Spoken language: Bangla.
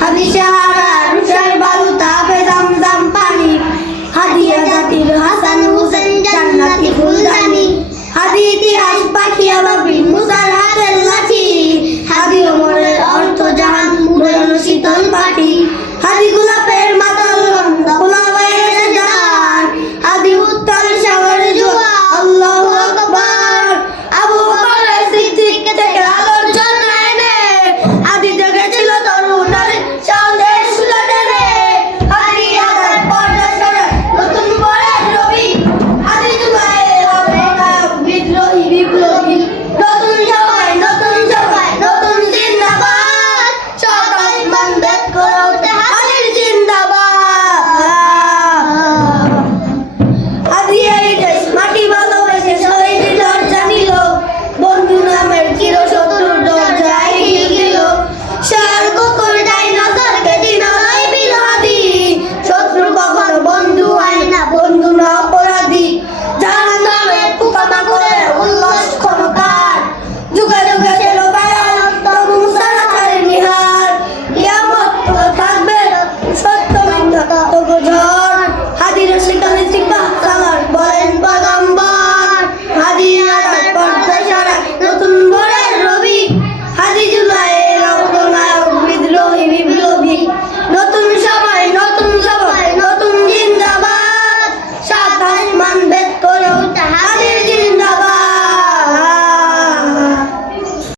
হাদি সাহারা রুশার বালু তাবে জমজম পানি হাদিয়া জাতির হাসান হুসেন জান্নাতি ফুলদানি হাদি ইতিহাস পাখি অভাব